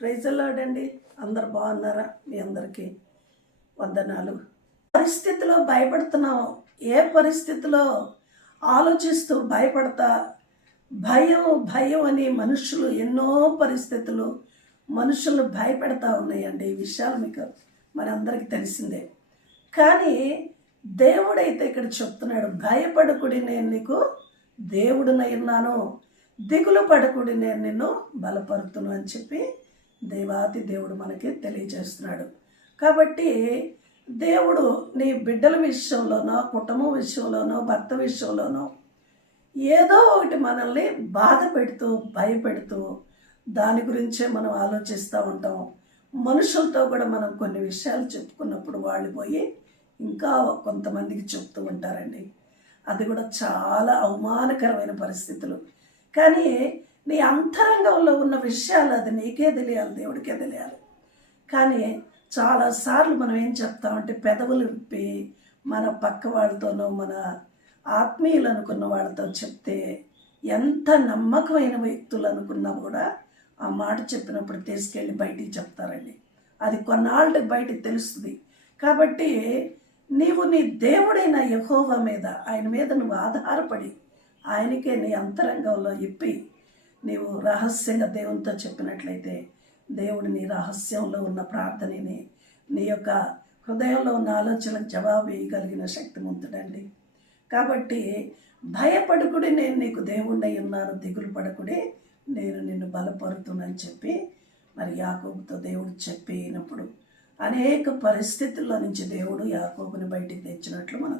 Praise the lord అండి. అందరు బాగున్నారా? మీ అందరికీ వందనాలు. పరిస్థితిలో భయపడుతున్నావు, ఏ పరిస్థితిలో ఆలోచిస్తూ భయపడతా భయం భయం అని మనుషులు ఎన్నో పరిస్థితులు మనుషులు భయపెడతా ఉన్నాయండి. ఈ విషయాలు మీకు మనందరికీ తెలిసిందే. కానీ దేవుడైతే ఇక్కడ చెప్తున్నాడు, భయపడకుడి, నేను నీకు దేవుడినై ఉన్నాను, దిగులు పడకుడి, నేను నిన్ను బలపరుతును అని చెప్పి దేవాతి దేవుడు మనకి తెలియజేస్తున్నాడు. కాబట్టి దేవుడు నీ బిడ్డల విషయంలోనో, కుటుంబం విషయంలోనో, భర్త విషయంలోనో ఏదో ఒకటి మనల్ని బాధ పెడుతూ భయపెడుతూ దాని గురించే మనం ఆలోచిస్తూ ఉంటాం. మనుషులతో కూడా మనం కొన్ని విషయాలు చెప్పుకున్నప్పుడు వాళ్ళు పోయి ఇంకా కొంతమందికి చెప్తూ ఉంటారండి. అది కూడా చాలా అవమానకరమైన పరిస్థితులు. కానీ నీ అంతరంగంలో ఉన్న విషయాలు అది నీకే తెలియాలి, దేవుడికే తెలియాలి. కానీ చాలాసార్లు మనం ఏం చెప్తామంటే పెదవులు విప్పి మన పక్క వాళ్ళతోనో మన ఆత్మీయులు అనుకున్న వాళ్ళతో చెప్తే ఎంత నమ్మకమైన వ్యక్తులు అనుకున్నా కూడా ఆ మాట చెప్పినప్పుడు తీసుకెళ్ళి బయటికి చెప్తారండి. అది కొన్నాళ్ళకి బయటికి తెలుస్తుంది. కాబట్టి నీవు నీ దేవుడైన యెహోవా మీద, ఆయన మీద నువ్వు ఆధారపడి ఆయనకే నీ అంతరంగంలో ఇప్పి నీవు రహస్యంగా దేవునితో చెప్పినట్లయితే దేవుడు నీ రహస్యంలో ఉన్న ప్రార్థనని, నీ యొక్క హృదయంలో ఉన్న ఆలోచనలకు జవాబు వేయగలిగిన శక్తిమంతుడండి. కాబట్టి భయపడకుడి, నేను నీకు దేవుణ్ణి ఉన్నాను, దిగులు పడకుడి, నేను నిన్ను బలపరుతునని చెప్పి మరి యాకోబుతో దేవుడు చెప్పినప్పుడు అనేక పరిస్థితుల్లో నుంచి దేవుడు యాకోబుని బయటికి తెచ్చినట్లు మనం